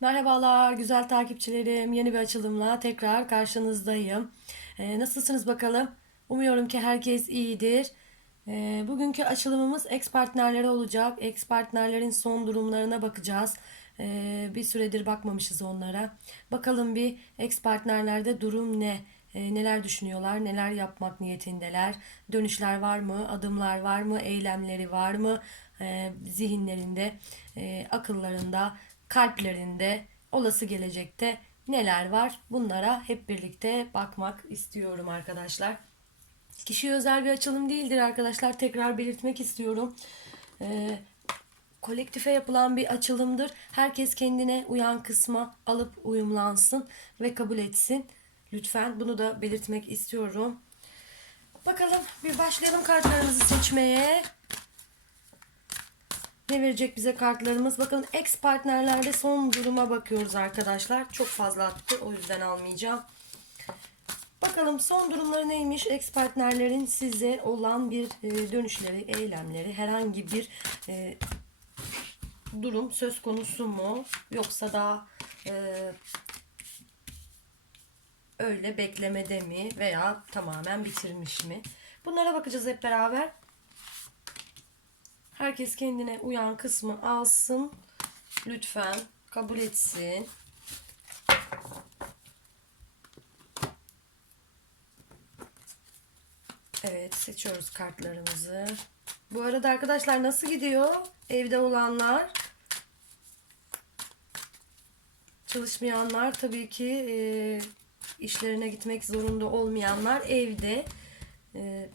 Merhabalar güzel takipçilerim. Yeni bir açılımla tekrar karşınızdayım. Ee, nasılsınız bakalım? Umuyorum ki herkes iyidir. Ee, bugünkü açılımımız ex partnerlere olacak. Ex partnerlerin son durumlarına bakacağız. Ee, bir süredir bakmamışız onlara. Bakalım bir ex partnerlerde durum ne? Ee, neler düşünüyorlar? Neler yapmak niyetindeler? Dönüşler var mı? Adımlar var mı? Eylemleri var mı? Ee, zihinlerinde, e, akıllarında, kalplerinde, olası gelecekte neler var? Bunlara hep birlikte bakmak istiyorum arkadaşlar. Kişiye özel bir açılım değildir arkadaşlar. Tekrar belirtmek istiyorum. Ee, kolektife yapılan bir açılımdır. Herkes kendine uyan kısma alıp uyumlansın ve kabul etsin. Lütfen bunu da belirtmek istiyorum. Bakalım bir başlayalım kartlarımızı seçmeye. Ne verecek bize kartlarımız? Bakın ex partnerlerde son duruma bakıyoruz arkadaşlar. Çok fazla attı o yüzden almayacağım. Bakalım son durumları neymiş? Ex partnerlerin size olan bir e, dönüşleri, eylemleri, herhangi bir e, durum söz konusu mu? Yoksa daha e, öyle beklemede mi veya tamamen bitirmiş mi? Bunlara bakacağız hep beraber. Herkes kendine uyan kısmı alsın. Lütfen kabul etsin. Evet seçiyoruz kartlarımızı. Bu arada arkadaşlar nasıl gidiyor? Evde olanlar. Çalışmayanlar tabii ki e, işlerine gitmek zorunda olmayanlar evde e,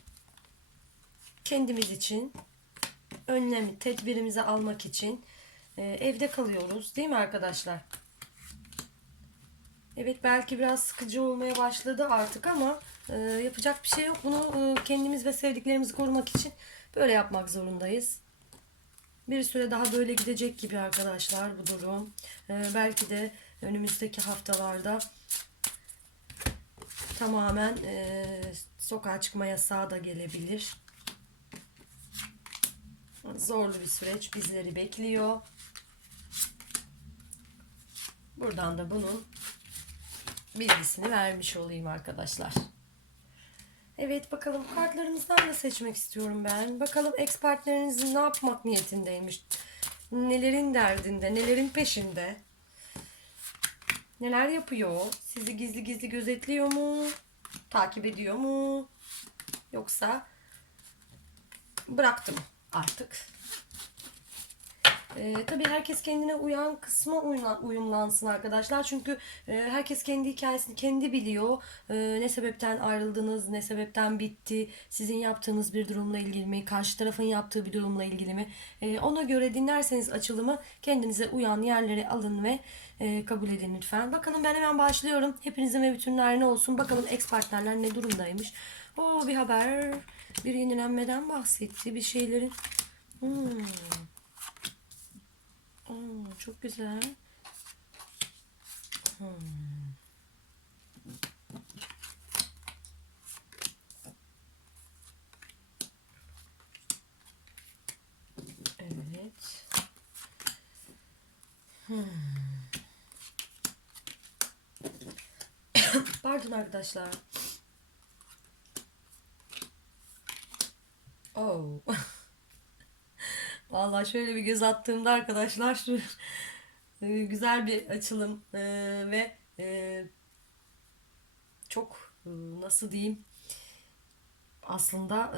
kendimiz için önlemi, tedbirimizi almak için e, evde kalıyoruz. Değil mi arkadaşlar? Evet belki biraz sıkıcı olmaya başladı artık ama e, yapacak bir şey yok. Bunu e, kendimiz ve sevdiklerimizi korumak için böyle yapmak zorundayız. Bir süre daha böyle gidecek gibi arkadaşlar bu durum. E, belki de önümüzdeki haftalarda tamamen e, sokağa çıkma yasağı da gelebilir. Zorlu bir süreç bizleri bekliyor. Buradan da bunun bilgisini vermiş olayım arkadaşlar. Evet bakalım kartlarımızdan da seçmek istiyorum ben. Bakalım ex partneriniz ne yapmak niyetindeymiş. Nelerin derdinde, nelerin peşinde. Neler yapıyor? Sizi gizli gizli gözetliyor mu? Takip ediyor mu? Yoksa bıraktı mı artık? Ee, tabii herkes kendine uyan kısma uyumlansın arkadaşlar. Çünkü e, herkes kendi hikayesini kendi biliyor. E, ne sebepten ayrıldınız, ne sebepten bitti, sizin yaptığınız bir durumla ilgili mi, karşı tarafın yaptığı bir durumla ilgili mi? E, ona göre dinlerseniz açılımı kendinize uyan yerlere alın ve e, kabul edin lütfen. Bakalım ben hemen başlıyorum. Hepinizin ve bütünler ne olsun? Bakalım ex partnerler ne durumdaymış? O bir haber, bir yenilenmeden bahsetti, bir şeylerin. Hmm. Oo, çok güzel. Hmm. Evet. Hmm. Pardon arkadaşlar. Oh. Vallahi şöyle bir göz attığımda arkadaşlar e, güzel bir açılım e, ve e, çok nasıl diyeyim aslında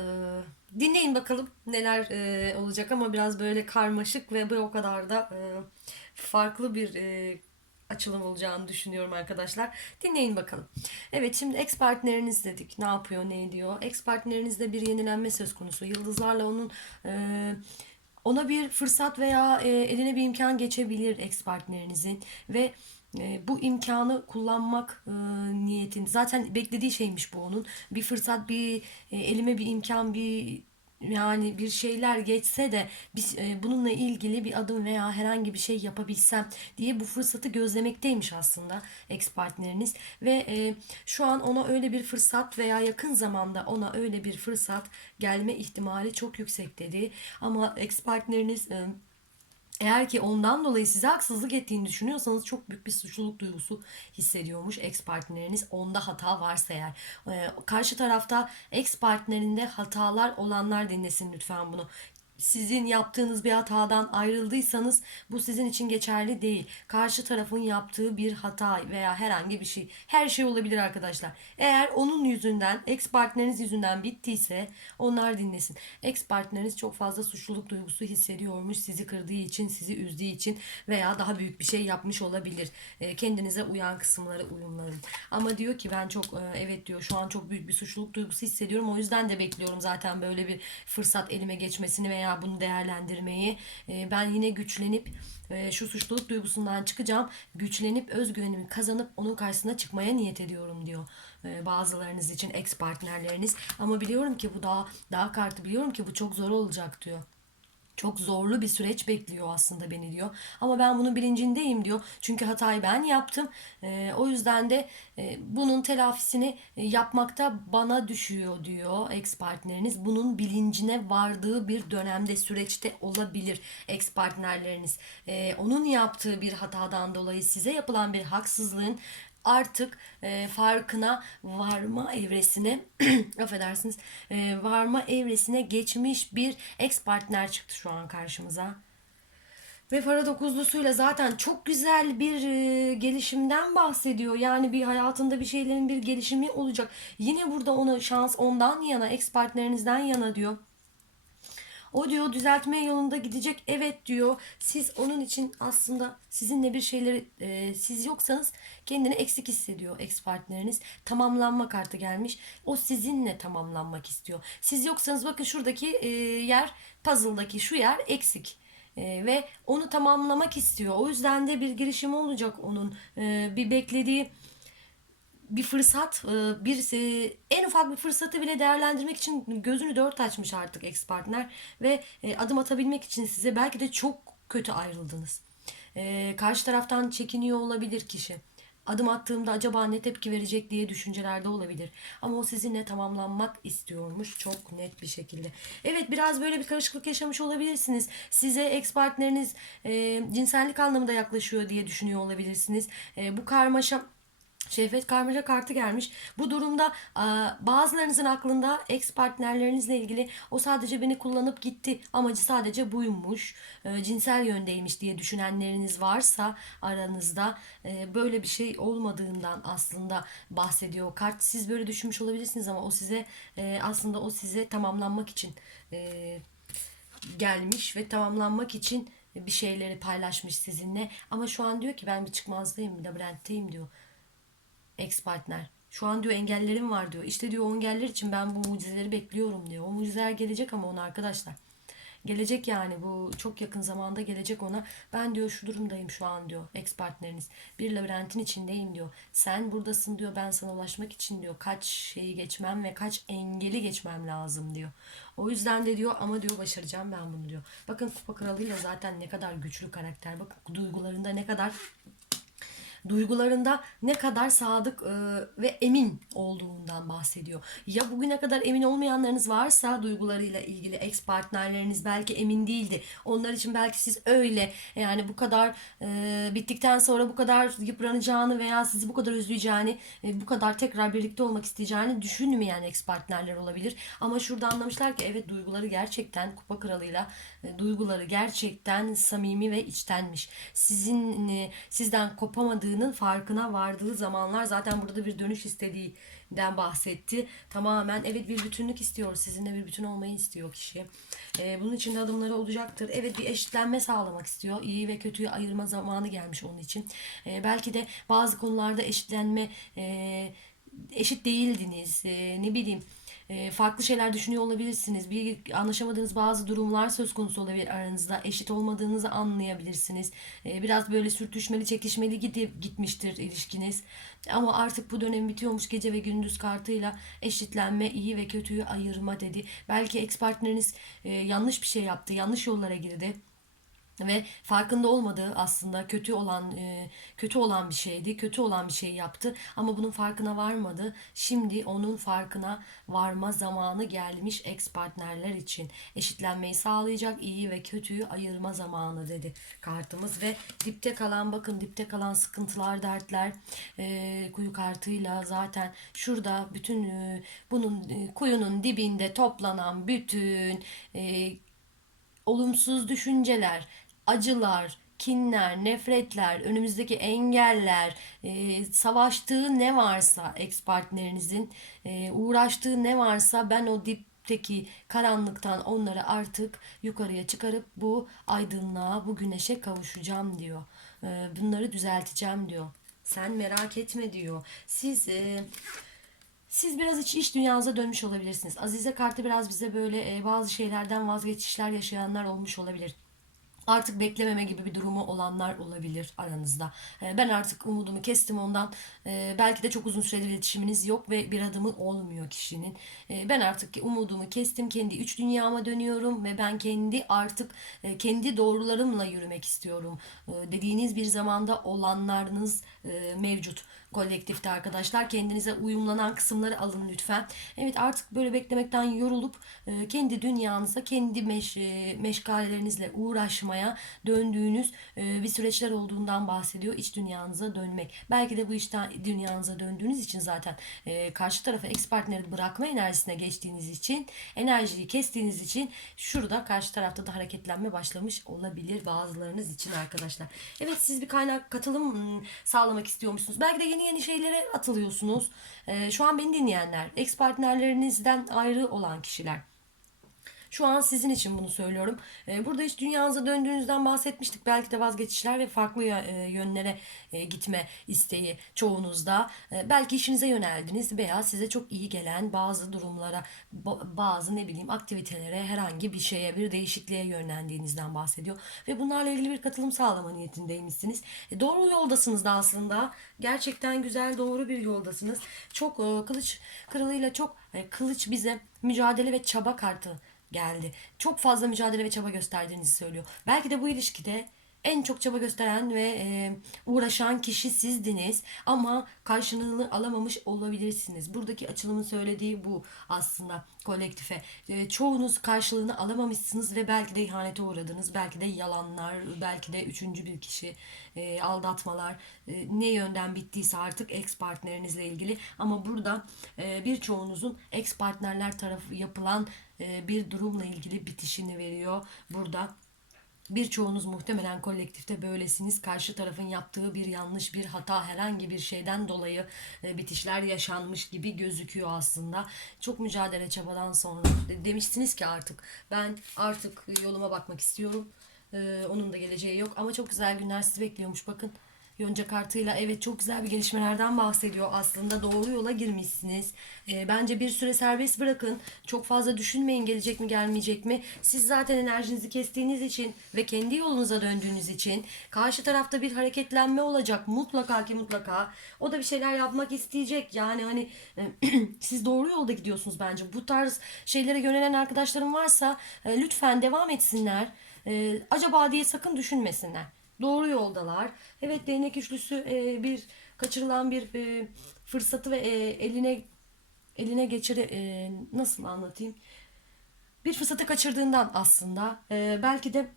dinleyin bakalım neler olacak ama biraz böyle karmaşık ve bu o kadar da farklı bir açılım olacağını düşünüyorum arkadaşlar. Dinleyin bakalım. Evet şimdi ex partneriniz dedik. Ne yapıyor, ne ediyor? Ex partnerinizde bir yenilenme söz konusu. Yıldızlarla onun e, ona bir fırsat veya e, eline bir imkan geçebilir ex partnerinizin ve e, bu imkanı kullanmak e, niyetin zaten beklediği şeymiş bu onun bir fırsat bir e, elime bir imkan bir yani bir şeyler geçse de biz e, bununla ilgili bir adım veya herhangi bir şey yapabilsem diye bu fırsatı gözlemekteymiş aslında ex partneriniz. Ve e, şu an ona öyle bir fırsat veya yakın zamanda ona öyle bir fırsat gelme ihtimali çok yüksek dedi. Ama ex partneriniz e, Eğer ki ondan dolayı size haksızlık ettiğini düşünüyorsanız çok büyük bir suçluluk duygusu hissediyormuş ex partneriniz. Onda hata varsa eğer. Ee, karşı tarafta ex partnerinde hatalar olanlar dinlesin lütfen bunu sizin yaptığınız bir hatadan ayrıldıysanız bu sizin için geçerli değil. Karşı tarafın yaptığı bir hata veya herhangi bir şey. Her şey olabilir arkadaşlar. Eğer onun yüzünden, ex partneriniz yüzünden bittiyse onlar dinlesin. Ex partneriniz çok fazla suçluluk duygusu hissediyormuş sizi kırdığı için, sizi üzdüğü için veya daha büyük bir şey yapmış olabilir. E, kendinize uyan kısımları uyumlayın. Ama diyor ki ben çok e, evet diyor şu an çok büyük bir suçluluk duygusu hissediyorum. O yüzden de bekliyorum zaten böyle bir fırsat elime geçmesini veya bunu değerlendirmeyi. E, ben yine güçlenip e, şu suçluluk duygusundan çıkacağım. Güçlenip özgüvenimi kazanıp onun karşısına çıkmaya niyet ediyorum diyor. E, bazılarınız için ex partnerleriniz. Ama biliyorum ki bu daha daha kartı biliyorum ki bu çok zor olacak diyor. Çok zorlu bir süreç bekliyor aslında beni diyor. Ama ben bunun bilincindeyim diyor. Çünkü hatayı ben yaptım. Ee, o yüzden de e, bunun telafisini e, yapmakta bana düşüyor diyor ex partneriniz. Bunun bilincine vardığı bir dönemde süreçte olabilir ex partnerleriniz. Ee, onun yaptığı bir hatadan dolayı size yapılan bir haksızlığın artık e, farkına varma evresine affedersiniz e, varma evresine geçmiş bir ex partner çıktı şu an karşımıza. Ve para dokuzlusuyla zaten çok güzel bir e, gelişimden bahsediyor. Yani bir hayatında bir şeylerin bir gelişimi olacak. Yine burada ona şans ondan yana, ex partnerinizden yana diyor. O diyor düzeltme yolunda gidecek. Evet diyor. Siz onun için aslında sizinle bir şeyleri e, siz yoksanız kendini eksik hissediyor ex partneriniz. Tamamlanma kartı gelmiş. O sizinle tamamlanmak istiyor. Siz yoksanız bakın şuradaki e, yer puzzle'daki şu yer eksik. E, ve onu tamamlamak istiyor. O yüzden de bir girişimi olacak onun. E, bir beklediği bir fırsat, e, bir e, en ufak bir fırsatı bile değerlendirmek için gözünü dört açmış artık ex partner ve e, adım atabilmek için size belki de çok kötü ayrıldınız. Karşı taraftan çekiniyor olabilir kişi. Adım attığımda acaba ne tepki verecek diye düşüncelerde olabilir. Ama o sizinle tamamlanmak istiyormuş çok net bir şekilde. Evet biraz böyle bir karışıklık yaşamış olabilirsiniz. Size ex partneriniz e, cinsellik anlamında yaklaşıyor diye düşünüyor olabilirsiniz. E, bu karmaşa Şehvet karmaşa kartı gelmiş. Bu durumda bazılarınızın aklında ex partnerlerinizle ilgili o sadece beni kullanıp gitti amacı sadece buymuş e, cinsel yöndeymiş diye düşünenleriniz varsa aranızda e, böyle bir şey olmadığından aslında bahsediyor. Kart siz böyle düşünmüş olabilirsiniz ama o size e, aslında o size tamamlanmak için gelmiş ve tamamlanmak için bir şeyleri paylaşmış sizinle. Ama şu an diyor ki ben bir çıkmazdayım, bir labirentteyim diyor ex partner. Şu an diyor engellerim var diyor. İşte diyor o engeller için ben bu mucizeleri bekliyorum diyor. O mucizeler gelecek ama ona arkadaşlar. Gelecek yani bu çok yakın zamanda gelecek ona. Ben diyor şu durumdayım şu an diyor ex partneriniz. Bir labirentin içindeyim diyor. Sen buradasın diyor ben sana ulaşmak için diyor. Kaç şeyi geçmem ve kaç engeli geçmem lazım diyor. O yüzden de diyor ama diyor başaracağım ben bunu diyor. Bakın kupa kralıyla zaten ne kadar güçlü karakter. Bakın duygularında ne kadar duygularında ne kadar sadık e, ve emin olduğundan bahsediyor. Ya bugüne kadar emin olmayanlarınız varsa duygularıyla ilgili ex partnerleriniz belki emin değildi. Onlar için belki siz öyle yani bu kadar e, bittikten sonra bu kadar yıpranacağını veya sizi bu kadar üzüleceğini, e, bu kadar tekrar birlikte olmak isteyeceğini düşünmeyen ex partnerler olabilir. Ama şurada anlamışlar ki evet duyguları gerçekten kupa kralıyla duyguları gerçekten samimi ve içtenmiş. Sizin sizden kopamadığı yaptığının farkına vardığı zamanlar zaten burada da bir dönüş istediğinden bahsetti. Tamamen evet bir bütünlük istiyor. Sizinle bir bütün olmayı istiyor kişi. Ee, bunun için de adımları olacaktır. Evet bir eşitlenme sağlamak istiyor. İyi ve kötüyü ayırma zamanı gelmiş onun için. Ee, belki de bazı konularda eşitlenme e, eşit değildiniz. E, ne bileyim e, farklı şeyler düşünüyor olabilirsiniz. Bir anlaşamadığınız bazı durumlar söz konusu olabilir aranızda. Eşit olmadığınızı anlayabilirsiniz. E, biraz böyle sürtüşmeli, çekişmeli gidip gitmiştir ilişkiniz. Ama artık bu dönem bitiyormuş gece ve gündüz kartıyla eşitlenme, iyi ve kötüyü ayırma dedi. Belki ex partneriniz e, yanlış bir şey yaptı, yanlış yollara girdi ve farkında olmadığı aslında kötü olan e, kötü olan bir şeydi. Kötü olan bir şey yaptı ama bunun farkına varmadı. Şimdi onun farkına varma zamanı gelmiş ex partnerler için. Eşitlenmeyi sağlayacak iyi ve kötüyü ayırma zamanı dedi kartımız ve dipte kalan bakın dipte kalan sıkıntılar, dertler e, kuyu kartıyla zaten şurada bütün e, bunun kuyunun dibinde toplanan bütün olumsuz düşünceler, acılar, kinler, nefretler, önümüzdeki engeller, e, savaştığı ne varsa ex partnerinizin e, uğraştığı ne varsa ben o dipteki karanlıktan onları artık yukarıya çıkarıp bu aydınlığa, bu güneşe kavuşacağım diyor. E, bunları düzelteceğim diyor. Sen merak etme diyor. Siz e, siz biraz iç, iş dünyanıza dönmüş olabilirsiniz. Azize kartı biraz bize böyle e, bazı şeylerden vazgeçişler yaşayanlar olmuş olabilir. Artık beklememe gibi bir durumu olanlar olabilir aranızda. E, Ben artık umudumu kestim ondan. E, Belki de çok uzun süredir iletişiminiz yok ve bir adımı olmuyor kişinin. E, Ben artık umudumu kestim. Kendi üç dünyama dönüyorum ve ben kendi artık e, kendi doğrularımla yürümek istiyorum. Dediğiniz bir zamanda olanlarınız e, mevcut kolektifte arkadaşlar. Kendinize uyumlanan kısımları alın lütfen. Evet artık böyle beklemekten yorulup e, kendi dünyanıza, kendi meş, e, meşgalelerinizle uğraşmaya döndüğünüz e, bir süreçler olduğundan bahsediyor. İç dünyanıza dönmek. Belki de bu işten dünyanıza döndüğünüz için zaten e, karşı tarafa ex partneri bırakma enerjisine geçtiğiniz için, enerjiyi kestiğiniz için şurada karşı tarafta da hareketlenme başlamış olabilir bazılarınız için arkadaşlar. Evet siz bir kaynak katılım ım, sağlamak istiyormuşsunuz. Belki de yeni yeni şeylere atılıyorsunuz. Ee, şu an beni dinleyenler, ex partnerlerinizden ayrı olan kişiler. Şu an sizin için bunu söylüyorum. Ee, Burada hiç dünyanıza döndüğünüzden bahsetmiştik. Belki de vazgeçişler ve farklı e, yönlere e, gitme isteği çoğunuzda. Ee, Belki işinize yöneldiniz veya size çok iyi gelen bazı durumlara, ba- bazı ne bileyim aktivitelere, herhangi bir şeye, bir değişikliğe yönlendiğinizden bahsediyor. Ve bunlarla ilgili bir katılım sağlama niyetindeymişsiniz. E, Doğru yoldasınız da aslında. Gerçekten güzel, doğru bir yoldasınız. Çok kılıç kralıyla çok kılıç bize mücadele ve çaba kartı geldi. Çok fazla mücadele ve çaba gösterdiğinizi söylüyor. Belki de bu ilişkide en çok çaba gösteren ve e, uğraşan kişi sizdiniz ama karşılığını alamamış olabilirsiniz. Buradaki açılımın söylediği bu aslında kolektife. E, çoğunuz karşılığını alamamışsınız ve belki de ihanete uğradınız. Belki de yalanlar, belki de üçüncü bir kişi e, aldatmalar e, ne yönden bittiyse artık ex partnerinizle ilgili. Ama burada e, birçoğunuzun ex partnerler tarafı yapılan e, bir durumla ilgili bitişini veriyor. Burada Birçoğunuz muhtemelen kolektifte böylesiniz. Karşı tarafın yaptığı bir yanlış, bir hata, herhangi bir şeyden dolayı e, bitişler yaşanmış gibi gözüküyor aslında. Çok mücadele çabadan sonra de- demiştiniz ki artık ben artık yoluma bakmak istiyorum. E, onun da geleceği yok ama çok güzel günler sizi bekliyormuş bakın. Yonca kartıyla evet çok güzel bir gelişmelerden bahsediyor aslında doğru yola girmişsiniz. Ee, bence bir süre serbest bırakın. Çok fazla düşünmeyin gelecek mi gelmeyecek mi. Siz zaten enerjinizi kestiğiniz için ve kendi yolunuza döndüğünüz için karşı tarafta bir hareketlenme olacak mutlaka ki mutlaka. O da bir şeyler yapmak isteyecek. Yani hani siz doğru yolda gidiyorsunuz bence. Bu tarz şeylere yönelen arkadaşlarım varsa e, lütfen devam etsinler. E, acaba diye sakın düşünmesinler. Doğru yoldalar. Evet değnek üçlüsü e, bir kaçırılan bir e, fırsatı ve e, eline eline geçiri e, nasıl anlatayım? Bir fırsatı kaçırdığından aslında e, belki de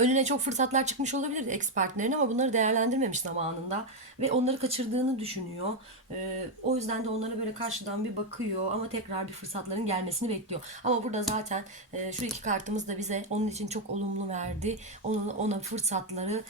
önüne çok fırsatlar çıkmış olabilir ex partnerin ama bunları değerlendirmemiş zamanında ve onları kaçırdığını düşünüyor. Ee, o yüzden de onlara böyle karşıdan bir bakıyor ama tekrar bir fırsatların gelmesini bekliyor. Ama burada zaten e, şu iki kartımız da bize onun için çok olumlu verdi. Onun ona fırsatları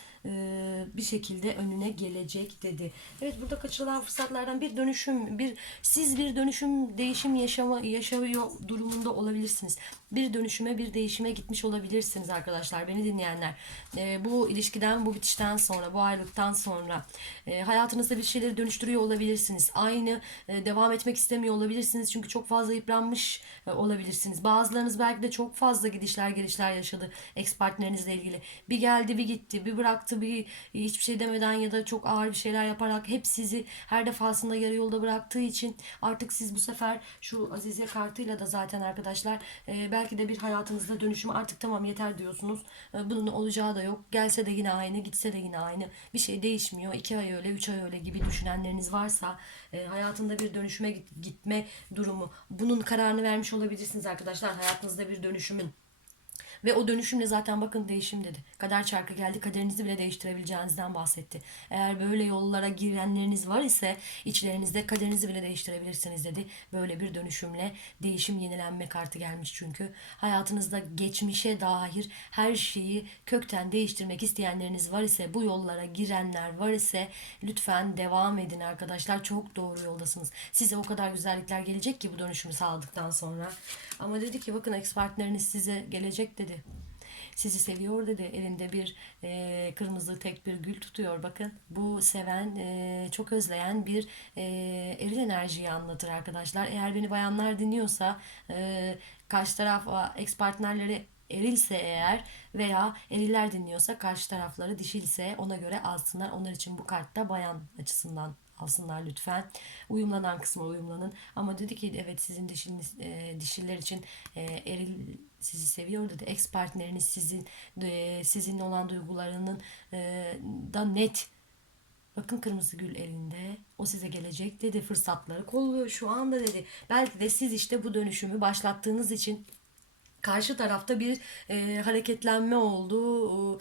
bir şekilde önüne gelecek dedi. Evet burada kaçırılan fırsatlardan bir dönüşüm, bir siz bir dönüşüm, değişim yaşama yaşıyor durumunda olabilirsiniz. Bir dönüşüme, bir değişime gitmiş olabilirsiniz arkadaşlar. Beni dinleyenler. E, bu ilişkiden, bu bitişten sonra, bu ayrılıktan sonra e, hayatınızda bir şeyleri dönüştürüyor olabilirsiniz. Aynı e, devam etmek istemiyor olabilirsiniz. Çünkü çok fazla yıpranmış e, olabilirsiniz. Bazılarınız belki de çok fazla gidişler gelişler yaşadı ex partnerinizle ilgili. Bir geldi bir gitti, bir bıraktı bir hiçbir şey demeden ya da çok ağır bir şeyler yaparak hep sizi her defasında yarı yolda bıraktığı için artık siz bu sefer şu Azize kartıyla da zaten arkadaşlar e, belki de bir hayatınızda dönüşüm artık tamam yeter diyorsunuz. E, bunun olacağı da yok. Gelse de yine aynı, gitse de yine aynı. Bir şey değişmiyor. iki ay öyle, üç ay öyle gibi düşünenleriniz varsa e, hayatında bir dönüşüme git- gitme durumu. Bunun kararını vermiş olabilirsiniz arkadaşlar. Hayatınızda bir dönüşümün ve o dönüşümle zaten bakın değişim dedi. Kader çarkı geldi. Kaderinizi bile değiştirebileceğinizden bahsetti. Eğer böyle yollara girenleriniz var ise içlerinizde kaderinizi bile değiştirebilirsiniz dedi. Böyle bir dönüşümle değişim yenilenme kartı gelmiş çünkü. Hayatınızda geçmişe dair her şeyi kökten değiştirmek isteyenleriniz var ise bu yollara girenler var ise lütfen devam edin arkadaşlar. Çok doğru yoldasınız. Size o kadar güzellikler gelecek ki bu dönüşümü sağladıktan sonra. Ama dedi ki bakın ex partneriniz size gelecek dedi. Sizi seviyor dedi. Elinde bir e, kırmızı tek bir gül tutuyor. Bakın bu seven, e, çok özleyen bir e, eril enerjiyi anlatır arkadaşlar. Eğer beni bayanlar dinliyorsa e, karşı taraf ex partnerleri erilse eğer veya eriller dinliyorsa karşı tarafları dişilse ona göre alsınlar. Onlar için bu kartta bayan açısından alsınlar lütfen. Uyumlanan kısma uyumlanın. Ama dedi ki evet sizin dişiniz, e, dişiller için e, eril sizi seviyor dedi. Ex partneriniz sizin e, sizinle olan duygularının e, da net Bakın kırmızı gül elinde. O size gelecek dedi. Fırsatları kolluyor şu anda dedi. Belki de siz işte bu dönüşümü başlattığınız için karşı tarafta bir e, hareketlenme oldu. E,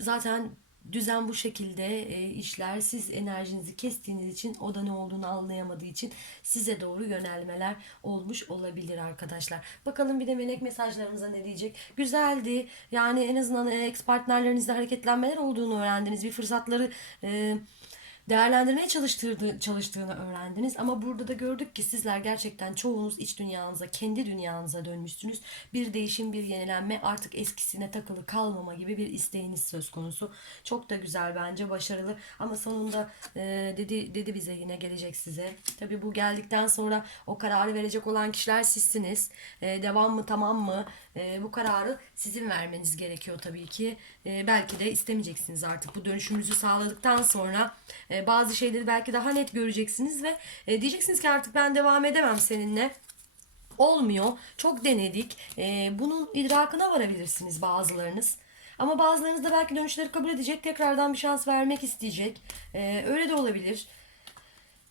Zaten düzen bu şekilde e, işler. Siz enerjinizi kestiğiniz için o da ne olduğunu anlayamadığı için size doğru yönelmeler olmuş olabilir arkadaşlar. Bakalım bir de melek mesajlarımıza ne diyecek? Güzeldi. Yani en azından ex partnerlerinizde hareketlenmeler olduğunu öğrendiniz. Bir fırsatları e, değerlendirmeye çalıştırdı, çalıştığını öğrendiniz. Ama burada da gördük ki sizler gerçekten çoğunuz iç dünyanıza, kendi dünyanıza dönmüşsünüz. Bir değişim, bir yenilenme, artık eskisine takılı kalmama gibi bir isteğiniz söz konusu. Çok da güzel bence, başarılı. Ama sonunda e, dedi dedi bize yine gelecek size. Tabii bu geldikten sonra o kararı verecek olan kişiler sizsiniz. E, devam mı, tamam mı? E, bu kararı sizin vermeniz gerekiyor tabii ki. E, belki de istemeyeceksiniz artık. Bu dönüşümünüzü sağladıktan sonra e, bazı şeyleri belki daha net göreceksiniz ve e, diyeceksiniz ki artık ben devam edemem seninle. Olmuyor. Çok denedik. E, bunun idrakına varabilirsiniz bazılarınız. Ama bazılarınız da belki dönüşleri kabul edecek. Tekrardan bir şans vermek isteyecek. E, öyle de olabilir.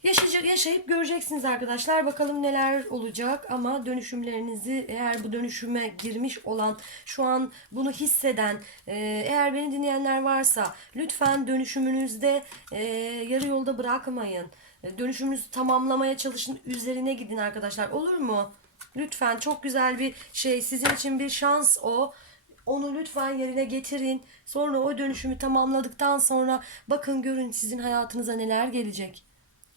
Yaşayacak, yaşayıp göreceksiniz arkadaşlar. Bakalım neler olacak ama dönüşümlerinizi eğer bu dönüşüme girmiş olan şu an bunu hisseden e, eğer beni dinleyenler varsa lütfen dönüşümünüzde e, yarı yolda bırakmayın. E, Dönüşümünüzü tamamlamaya çalışın. Üzerine gidin arkadaşlar. Olur mu? Lütfen çok güzel bir şey. Sizin için bir şans o. Onu lütfen yerine getirin. Sonra o dönüşümü tamamladıktan sonra bakın görün sizin hayatınıza neler gelecek.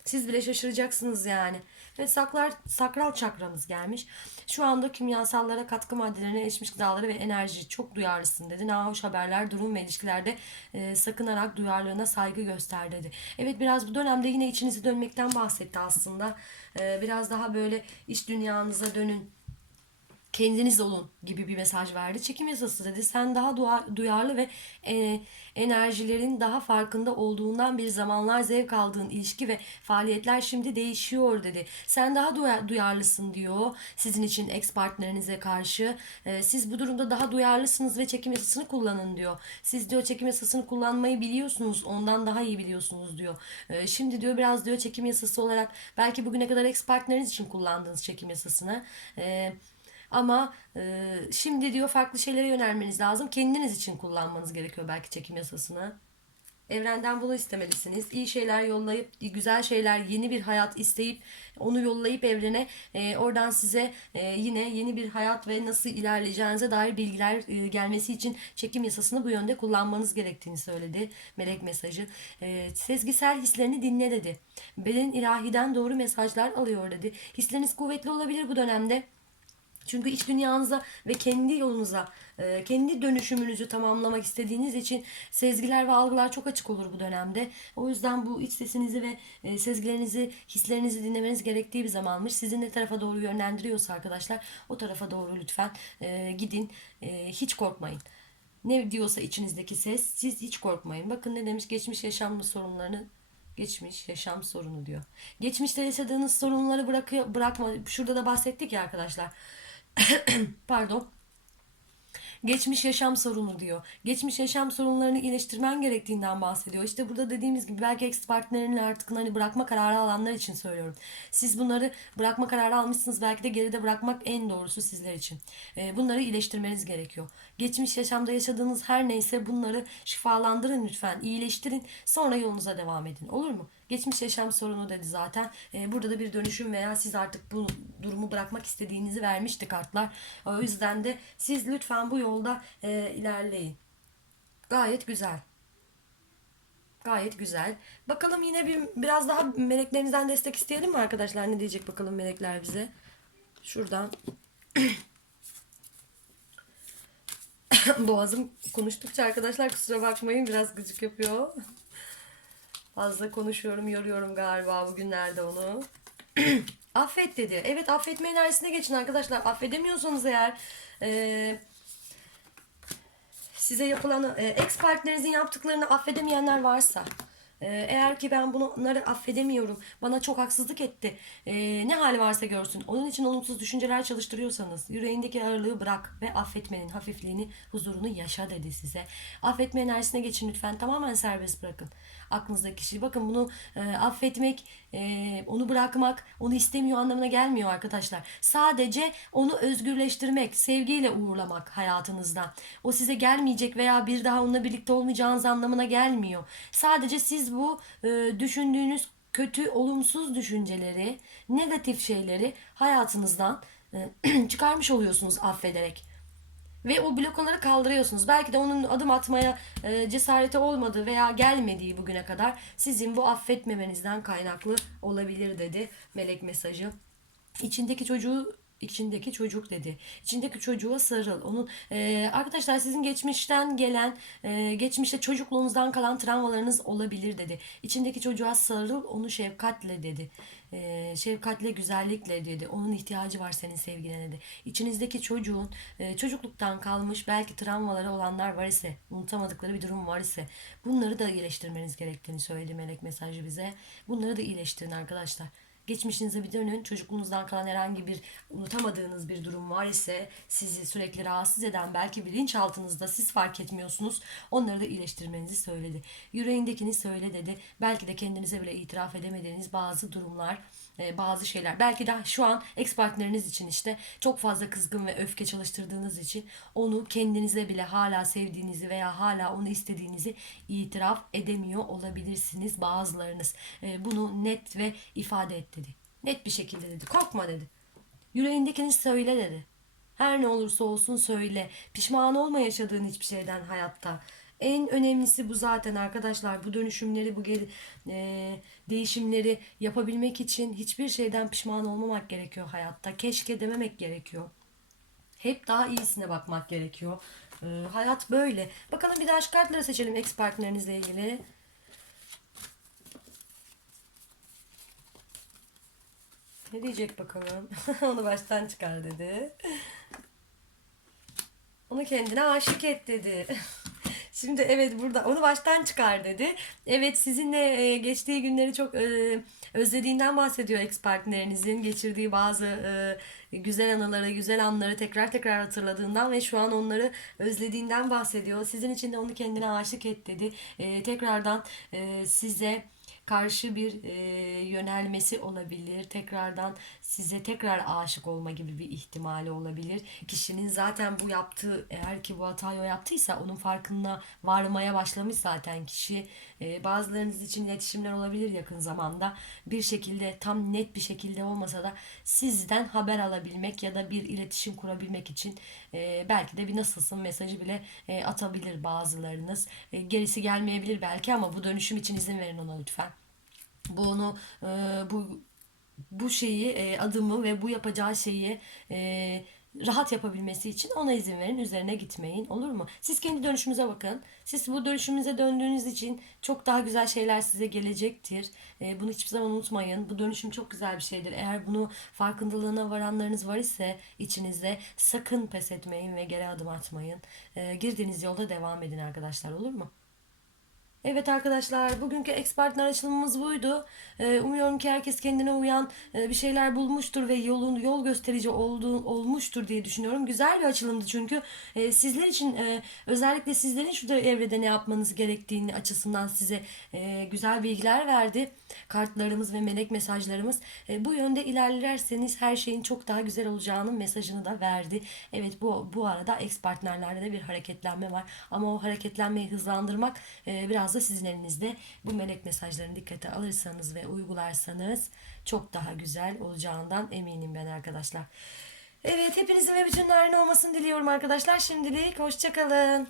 Siz bile şaşıracaksınız yani. Ve saklar, sakral çakramız gelmiş. Şu anda kimyasallara, katkı maddelerine, erişmiş gıdaları ve enerji çok duyarlısın dedi. Nahoş haberler, durum ve ilişkilerde e, sakınarak duyarlılığına saygı göster dedi. Evet biraz bu dönemde yine içinizi dönmekten bahsetti aslında. E, biraz daha böyle iç dünyanıza dönün kendiniz olun gibi bir mesaj verdi. Çekim yasası dedi. Sen daha duyarlı ve e, enerjilerin daha farkında olduğundan bir zamanlar zevk aldığın ilişki ve faaliyetler şimdi değişiyor dedi. Sen daha duya- duyarlısın diyor sizin için ex partnerinize karşı. E, siz bu durumda daha duyarlısınız ve çekim yasasını kullanın diyor. Siz diyor çekim yasasını kullanmayı biliyorsunuz. Ondan daha iyi biliyorsunuz diyor. E, şimdi diyor biraz diyor çekim yasası olarak belki bugüne kadar ex partneriniz için kullandığınız çekim yasasını. E, ama e, şimdi diyor farklı şeylere yönelmeniz lazım. Kendiniz için kullanmanız gerekiyor belki çekim yasasını. Evrenden bunu istemelisiniz. İyi şeyler yollayıp, güzel şeyler, yeni bir hayat isteyip, onu yollayıp evrene, e, oradan size e, yine yeni bir hayat ve nasıl ilerleyeceğinize dair bilgiler e, gelmesi için çekim yasasını bu yönde kullanmanız gerektiğini söyledi. Melek mesajı. E, sezgisel hislerini dinle dedi. Beden ilahiden doğru mesajlar alıyor dedi. Hisleriniz kuvvetli olabilir bu dönemde. Çünkü iç dünyanıza ve kendi yolunuza, e, kendi dönüşümünüzü tamamlamak istediğiniz için sezgiler ve algılar çok açık olur bu dönemde. O yüzden bu iç sesinizi ve e, sezgilerinizi, hislerinizi dinlemeniz gerektiği bir zamanmış. Sizi ne tarafa doğru yönlendiriyorsa arkadaşlar o tarafa doğru lütfen e, gidin. Hiç korkmayın. Ne diyorsa içinizdeki ses siz hiç korkmayın. Bakın ne demiş geçmiş yaşam sorunlarını geçmiş yaşam sorunu diyor. Geçmişte yaşadığınız sorunları bırakıyor bırakma. Şurada da bahsettik ya arkadaşlar. Pardon. Geçmiş yaşam sorunu diyor. Geçmiş yaşam sorunlarını iyileştirmen gerektiğinden bahsediyor. İşte burada dediğimiz gibi belki ex partnerini artık hani bırakma kararı alanlar için söylüyorum. Siz bunları bırakma kararı almışsınız. Belki de geride bırakmak en doğrusu sizler için. Ee, bunları iyileştirmeniz gerekiyor. Geçmiş yaşamda yaşadığınız her neyse bunları şifalandırın lütfen. iyileştirin. Sonra yolunuza devam edin. Olur mu? Geçmiş yaşam sorunu dedi zaten. Ee, burada da bir dönüşüm veya siz artık bu durumu bırakmak istediğinizi vermişti kartlar. O yüzden de siz lütfen bu yolda e, ilerleyin. Gayet güzel. Gayet güzel. Bakalım yine bir biraz daha meleklerinizden destek isteyelim mi arkadaşlar? Ne diyecek bakalım melekler bize? Şuradan boğazım konuştukça arkadaşlar kusura bakmayın biraz gıcık yapıyor. Fazla konuşuyorum, yoruyorum galiba bugünlerde onu. Affet dedi. Evet affetme enerjisine geçin arkadaşlar. Affedemiyorsanız eğer e, size yapılan e, ex partnerinizin yaptıklarını affedemeyenler varsa eğer ki ben bunları affedemiyorum bana çok haksızlık etti e, ne hali varsa görsün onun için olumsuz düşünceler çalıştırıyorsanız yüreğindeki ağırlığı bırak ve affetmenin hafifliğini huzurunu yaşa dedi size. Affetme enerjisine geçin lütfen tamamen serbest bırakın aklınızdaki kişiyi. Bakın bunu e, affetmek e, onu bırakmak onu istemiyor anlamına gelmiyor arkadaşlar. Sadece onu özgürleştirmek sevgiyle uğurlamak hayatınızda. O size gelmeyecek veya bir daha onunla birlikte olmayacağınız anlamına gelmiyor. Sadece siz bu e, düşündüğünüz kötü olumsuz düşünceleri negatif şeyleri hayatınızdan e, çıkarmış oluyorsunuz affederek ve o blokaları kaldırıyorsunuz. Belki de onun adım atmaya e, cesareti olmadığı veya gelmediği bugüne kadar sizin bu affetmemenizden kaynaklı olabilir dedi melek mesajı. İçindeki çocuğu içindeki çocuk dedi. İçindeki çocuğa sarıl. Onun e, arkadaşlar sizin geçmişten gelen, e, geçmişte çocukluğunuzdan kalan travmalarınız olabilir dedi. İçindeki çocuğa sarıl, onu şefkatle dedi. E, şefkatle, güzellikle dedi. Onun ihtiyacı var senin sevgine dedi. İçinizdeki çocuğun e, çocukluktan kalmış belki travmaları olanlar var ise, unutamadıkları bir durum var ise bunları da iyileştirmeniz gerektiğini söyledi melek mesajı bize. Bunları da iyileştirin arkadaşlar. Geçmişinize bir dönün. Çocukluğunuzdan kalan herhangi bir unutamadığınız bir durum var ise sizi sürekli rahatsız eden belki bilinçaltınızda siz fark etmiyorsunuz. Onları da iyileştirmenizi söyledi. Yüreğindekini söyle dedi. Belki de kendinize bile itiraf edemediğiniz bazı durumlar, e, bazı şeyler. Belki de şu an ex partneriniz için işte çok fazla kızgın ve öfke çalıştırdığınız için onu kendinize bile hala sevdiğinizi veya hala onu istediğinizi itiraf edemiyor olabilirsiniz bazılarınız. E, Bunu net ve ifade et dedi. Net bir şekilde dedi. Korkma dedi. Yüreğindekini söyle dedi. Her ne olursa olsun söyle. Pişman olma yaşadığın hiçbir şeyden hayatta. En önemlisi bu zaten arkadaşlar. Bu dönüşümleri, bu geri, e, değişimleri yapabilmek için hiçbir şeyden pişman olmamak gerekiyor hayatta. Keşke dememek gerekiyor. Hep daha iyisine bakmak gerekiyor. E, hayat böyle. Bakalım bir de aşk kartları seçelim ex partnerinizle ilgili. Ne diyecek bakalım? Onu baştan çıkar dedi. Onu kendine aşık et dedi. Şimdi evet burada onu baştan çıkar dedi. Evet sizinle e, geçtiği günleri çok e, özlediğinden bahsediyor ex partnerinizin geçirdiği bazı e, güzel anıları, güzel anları tekrar tekrar hatırladığından ve şu an onları özlediğinden bahsediyor. Sizin için de onu kendine aşık et dedi. Tekrardan e, size karşı bir e, yönelmesi olabilir. Tekrardan size tekrar aşık olma gibi bir ihtimali olabilir. Kişinin zaten bu yaptığı eğer ki bu hatayı o yaptıysa onun farkına varmaya başlamış zaten kişi. E, bazılarınız için iletişimler olabilir yakın zamanda. Bir şekilde tam net bir şekilde olmasa da sizden haber alabilmek ya da bir iletişim kurabilmek için e, belki de bir nasılsın mesajı bile e, atabilir bazılarınız. E, gerisi gelmeyebilir belki ama bu dönüşüm için izin verin ona lütfen. Bu onu e, bu bu şeyi e, adımı ve bu yapacağı şeyi e, rahat yapabilmesi için ona izin verin. Üzerine gitmeyin. Olur mu? Siz kendi dönüşümüze bakın. Siz bu dönüşümüze döndüğünüz için çok daha güzel şeyler size gelecektir. Ee, bunu hiçbir zaman unutmayın. Bu dönüşüm çok güzel bir şeydir. Eğer bunu farkındalığına varanlarınız var ise içinizde sakın pes etmeyin ve geri adım atmayın. Ee, girdiğiniz yolda devam edin arkadaşlar. Olur mu? Evet arkadaşlar bugünkü ex partner açılımımız buydu. Ee, umuyorum ki herkes kendine uyan e, bir şeyler bulmuştur ve yolun yol gösterici olduğu olmuştur diye düşünüyorum. Güzel bir açılımdı çünkü e, sizler için e, özellikle sizlerin şu evrede ne yapmanız gerektiğini açısından size e, güzel bilgiler verdi. Kartlarımız ve melek mesajlarımız E, bu yönde ilerlerseniz her şeyin çok daha güzel olacağının mesajını da verdi. Evet bu bu arada ex partnerlerde de bir hareketlenme var ama o hareketlenmeyi hızlandırmak e, biraz da sizin elinizde. Bu melek mesajlarını dikkate alırsanız ve uygularsanız çok daha güzel olacağından eminim ben arkadaşlar. Evet hepinizin ve bütün narin olmasını diliyorum arkadaşlar. Şimdilik hoşçakalın.